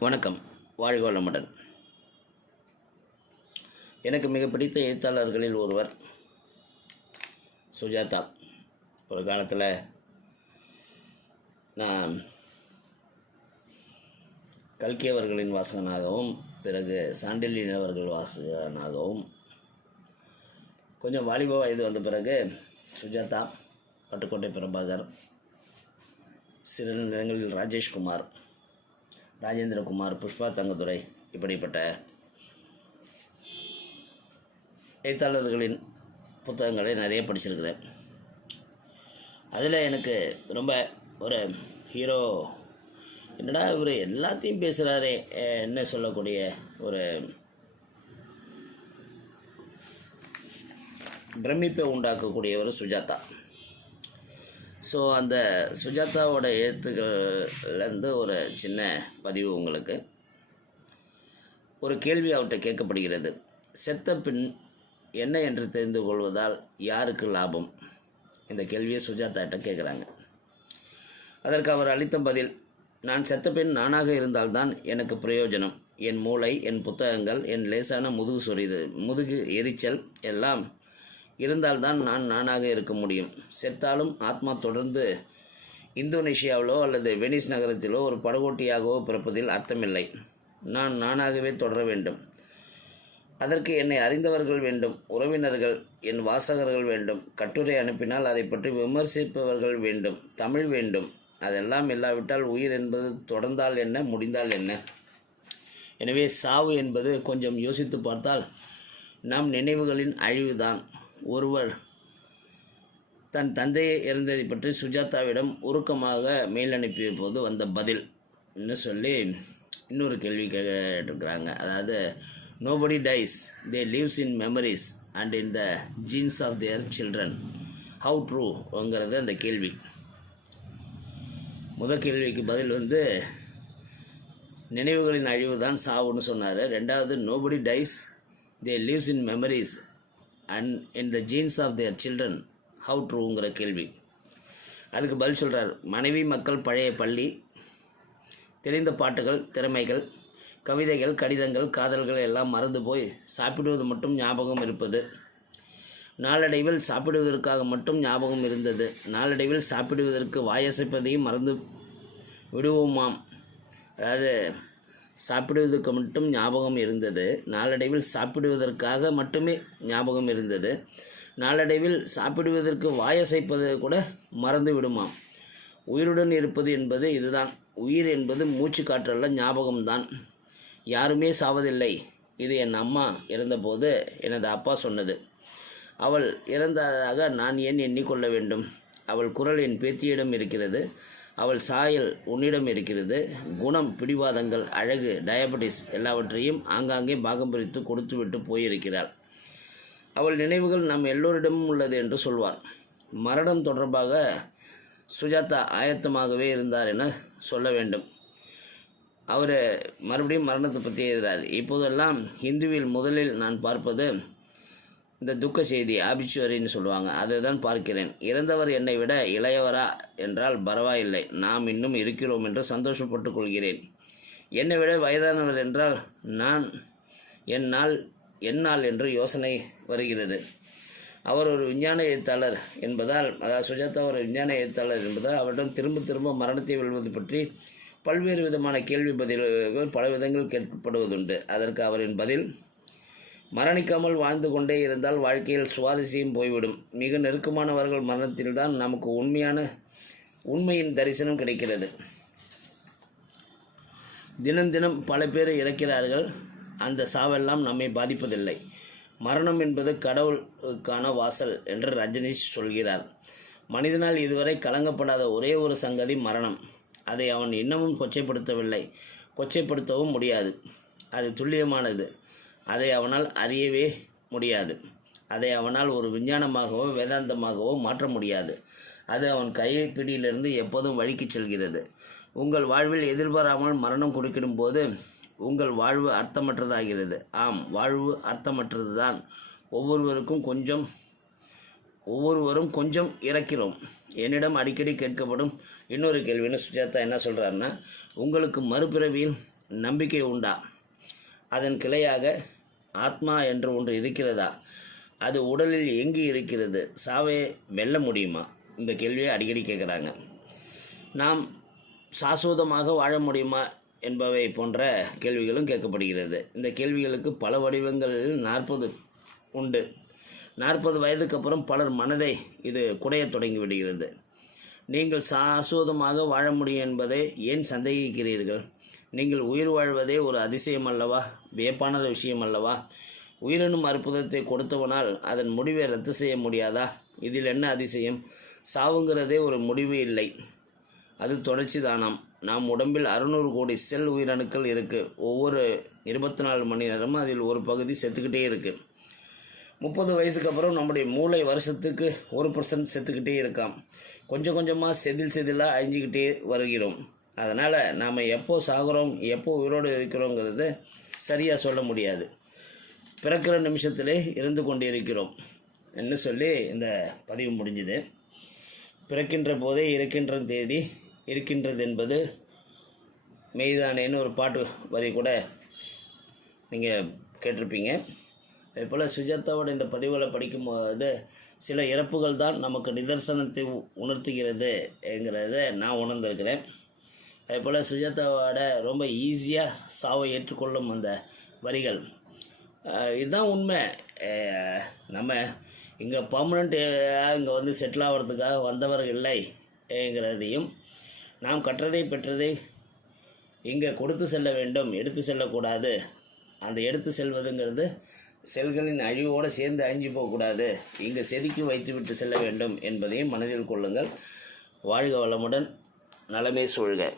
வணக்கம். வாழ்க வளமுடன். எனக்கு மிக பிடித்த எழுத்தாளர்களில் ஒருவர் சுஜாதா. ஒரு காலத்தில் நான் கல்கி அவர்களின் வாசகனாகவும் பிறகு சாண்டில்யன் அவர்கள் வாசகனாகவும் கொஞ்சம் வாலிப வயது வந்த பிறகு சுஜாதா பட்டுக்கோட்டை பிரபாகர் சில நேரங்களில் ராஜேஷ்குமார் ராஜேந்திரகுமார் புஷ்பா தங்கதுரை இப்படிப்பட்ட எழுத்தாளர்களின் புத்தகங்களை நிறைய படிச்சிருக்கிறேன். அதில் எனக்கு ரொம்ப ஒரு ஹீரோ என்னடா இவர் எல்லாத்தையும் பேசுகிறாரே என்ன சொல்லக்கூடிய ஒரு பிரமிப்பை உண்டாக்கக்கூடிய ஒரு சுஜாதா. ஸோ அந்த சுஜாதாவோட எழுத்துக்கள்லேருந்து ஒரு சின்ன பதிவு உங்களுக்கு. ஒரு கேள்வி அவர்கிட்ட கேட்கப்படுகிறது. செத்த பின் என்ன என்று தெரிந்து கொள்வதால் யாருக்கு லாபம்? இந்த கேள்வியை சுஜாதாட்ட கேட்குறாங்க. அதற்கு அவர் அளித்த பதில் நான் செத்த பின் நானாக இருந்தால்தான் எனக்கு பிரயோஜனம். என் மூளை என் புத்தகங்கள் என் லேசான முதுகு சொறிது முதுகு எரிச்சல் எல்லாம் இருந்தால்தான் நான் நானாக இருக்க முடியும். செத்தாலும் ஆத்மா தொடர்ந்து இந்தோனேஷியாவிலோ அல்லது வெனிஸ் நகரத்திலோ ஒரு படகோட்டியாகவோ பிறப்பதில் அர்த்தமில்லை. நான் நானாகவே தொடர வேண்டும். அதற்கு என்னை அறிந்தவர்கள் வேண்டும் உறவினர்கள் என் வாசகர்கள் வேண்டும். கட்டுரை அனுப்பினால் அதை பற்றி விமர்சிப்பவர்கள் வேண்டும் தமிழ் வேண்டும். அதெல்லாம் இல்லாவிட்டால் உயிர் என்பது தொடர்ந்தால் என்ன முடிந்தால் என்ன? எனவே சாவு என்பது கொஞ்சம் யோசித்து பார்த்தால் நம் நினைவுகளின் அழிவுதான். ஒருவர் தன் தந்தையை இறந்ததை பற்றி சுஜாதாவிடம் உருக்கமாக மெயில் அனுப்பிய போது வந்த பதில் ன்னு சொல்லி இன்னொரு கேள்வி கேட்டிருக்கிறாங்க. அதாவது nobody dies they lives in memories and in the genes of their children how ட்ரூங்கிறது அந்த கேள்வி. முதல் கேள்விக்கு பதில் வந்து நினைவுகளின் அழிவு தான் சாவுன்னு சொன்னார். ரெண்டாவது nobody dies they lives in memories and in the genes of their children how ட்ரூங்கிற கேள்வி. அதுக்கு பதில் சொல்கிறார் மனைவி மக்கள் பழைய பள்ளி தெரிந்த பாட்டுகள் திறமைகள் கவிதைகள் கடிதங்கள் காதல்கள் எல்லாம் மறந்து போய் சாப்பிடுவது மட்டும் ஞாபகம் இருப்பது. நாளடைவில் சாப்பிடுவதற்காக மட்டும் ஞாபகம் இருந்தது. நாளடைவில் சாப்பிடுவதற்கு வாயசைப்பதையும் மறந்து விடுவோமாம். அதாவது சாப்பிடுவதற்கு மட்டும் ஞாபகம் இருந்தது. நாளடைவில் சாப்பிடுவதற்காக மட்டுமே ஞாபகம் இருந்தது. நாளடைவில் சாப்பிடுவதற்கு வாயசைப்பது கூட மறந்து விடுமாம். உயிருடன் இருப்பது என்பது இதுதான். உயிர் என்பது மூச்சு காற்றல்ல ஞாபகம்தான். யாருமே சாவதில்லை. இது என் அம்மா இறந்தபோது எனது அப்பா சொன்னது. அவள் இறந்ததாக நான் ஏன் எண்ணிக்கொள்ள வேண்டும்? அவள் குரல் என் பேத்தியிடம் இருக்கிறது. அவள் சாயல் உன்னிடம் இருக்கிறது. குணம் பிடிவாதங்கள் அழகு டயபெட்டிஸ் எல்லாவற்றையும் ஆங்காங்கே பாகம் பிரித்து கொடுத்துவிட்டு போயிருக்கிறாள். அவள் நினைவுகள் நம் எல்லோரிடமும் உள்ளது என்று சொல்வார் மரணம் தொடர்பாக சுஜாதா ஆயத்தமாகவே இருந்தார் என சொல்ல வேண்டும். அவர் மறுபடியும் மரணத்தை பற்றி எழுதுகிறார் இப்போதெல்லாம் ஹிந்துவில் முதலில் நான் பார்ப்பது இந்த துக்க செய்தி ஆபிச்சுவரின்னு சொல்லுவாங்க. அதை தான் பார்க்கிறேன். இறந்தவர் என்னை விட இளையவரா என்றால் பரவாயில்லை. நாம் இன்னும் இருக்கிறோம் என்று சந்தோஷப்பட்டு கொள்கிறேன். என்னை விட வயதானவர் என்றால் நான் என்னால் என்னால் என்று யோசனை வருகிறது. அவர் ஒரு விஞ்ஞான எழுத்தாளர் என்பதால் அதாவது சுஜாதா ஒரு விஞ்ஞான எழுத்தாளர் என்பதால் அவரிடம் திரும்ப திரும்ப மரணத்தை வெல்வது பற்றி பல்வேறு விதமான கேள்வி பதில்கள் பல விதங்கள் கேட்கப்படுவதுண்டு. அதற்கு அவரின் பதில் மரணிக்காமல் வாழ்ந்து கொண்டே இருந்தால் வாழ்க்கையில் சுவாரஸ்யம் போய்விடும். மிக நெருக்கமானவர்கள் மரணத்தில்தான் நமக்கு உண்மையான உண்மையின் தரிசனம் கிடைக்கிறது. தினம் தினம் பல பேர் இறக்கிறார்கள். அந்த சாவெல்லாம் நம்மை பாதிப்பதில்லை. மரணம் என்பது கடவுளுக்கான வாசல் என்று ரஜினிஷ் சொல்கிறார். மனிதனால் இதுவரை கலங்கப்படாத ஒரே ஒரு சங்கதி மரணம். அதை அவன் இன்னமும் கொச்சைப்படுத்தவில்லை. கொச்சைப்படுத்தவும் முடியாது. அது துல்லியமானது. அதை அவனால் அறியவே முடியாது. அதை அவனால் ஒரு விஞ்ஞானமாகவோ வேதாந்தமாகவோ மாற்ற முடியாது. அது அவன் கைப்பிடியிலிருந்து எப்போதும் வழிக்கு செல்கிறது. உங்கள் வாழ்வில் எதிர்பாராமல் மரணம் குறுக்கிடும் போது உங்கள் வாழ்வு அர்த்தமற்றதாகிறது. ஆம் வாழ்வு அர்த்தமற்றது தான் ஒவ்வொருவருக்கும் கொஞ்சம் ஒவ்வொருவரும் கொஞ்சம் இறக்கிறோம். என்னிடம் அடிக்கடி கேட்கப்படும் இன்னொரு கேள்வின்னு சுஜாதா என்ன சொல்கிறாருன்னா உங்களுக்கு மறுபிறவியில் நம்பிக்கை உண்டா? அதன் கிளையாக ஆத்மா என்று ஒன்று இருக்கிறதா? அது உடலில் எங்கு இருக்கிறது? சாவை வெல்ல முடியுமா? இந்த கேள்வியை அடிக்கடி கேட்குறாங்க. நாம் சாஸ்வதமாக வாழ முடியுமா என்பவை போன்ற கேள்விகளும் கேட்கப்படுகிறது. இந்த கேள்விகளுக்கு பல வடிவங்களில் நாற்பது உண்டு. நாற்பது வயதுக்கு அப்புறம் பலர் மனதை இது குடையத் தொடங்கி விடுகிறது நீங்கள் சாஸ்வதமாக வாழ முடியும் என்பதை ஏன் சந்தேகிக்கிறீர்கள்? நீங்கள் உயிர் வாழ்வதே ஒரு அதிசயம் அல்லவா? வியப்பானது விஷயம் அல்லவா? உயிரினும் அற்புதத்தை கொடுத்தவனால் அதன் முடிவை ரத்து செய்ய முடியாதா? இதில் என்ன அதிசயம்? சாவுங்கிறதே ஒரு முடிவு இல்லை. அது தொடர்ச்சி தானாம் நாம் உடம்பில் அறுநூறு கோடி செல் உயிரணுக்கள் இருக்குது ஒவ்வொரு இருபத்தி நாலு மணி நேரமும் அதில் ஒரு பகுதி செத்துக்கிட்டே இருக்குது முப்பது வயசுக்கு அப்புறம் நம்முடைய மூளை வருஷத்துக்கு ஒரு பர்சன்ட் செத்துக்கிட்டே இருக்காம். கொஞ்சம் கொஞ்சமாக செதில் செதிலாக அழிஞ்சிக்கிட்டே வருகிறோம். அதனால் நாம் எப்போ சாகுறோம் எப்போ உயிரோடு இருக்கிறோங்கிறது சரியாக சொல்ல முடியாது. பிறக்கிற நிமிஷத்திலே இருந்து கொண்டு இருக்கிறோம் என்று சொல்லி இந்த பதிவு முடிஞ்சுது. பிறக்கின்ற போதே இருக்கின்ற தேதி இருக்கின்றது என்பது மெய்தானேன்னு ஒரு பாட்டு வரி கூட நீங்கள் கேட்டிருப்பீங்க. அதே போல் சுஜாதாவோட இந்த பதிவுகளை படிக்கும்போது சில இறப்புகள் தான் நமக்கு நிதர்சனத்தை உ- உணர்த்துகிறது என்கிறத நான் உணர்ந்திருக்கிறேன். அதே போல் சுஜாதாவோட ரொம்ப ஈஸியாக சாவை ஏற்றுக்கொள்ளும் அந்த வரிகள். இதுதான் உண்மை. நம்ம இங்கே பர்மனண்ட்டாக இங்கே வந்து செட்டில் ஆகிறதுக்காக வந்தவர்கள் இல்லைங்கிறதையும் நாம் கற்றதை பெற்றதை இங்கே கொடுத்து செல்ல வேண்டும் எடுத்து செல்லக்கூடாது. அந்த எடுத்து செல்வதுங்கிறது செல்களின் அழிவோடு சேர்ந்து அழிஞ்சு போகக்கூடாது. இங்கே செதுக்கி வைத்துவிட்டு செல்ல வேண்டும் என்பதையும் மனதில் கொள்ளுங்கள். வாழ்க வளமுடன் நலமே சூழ்க.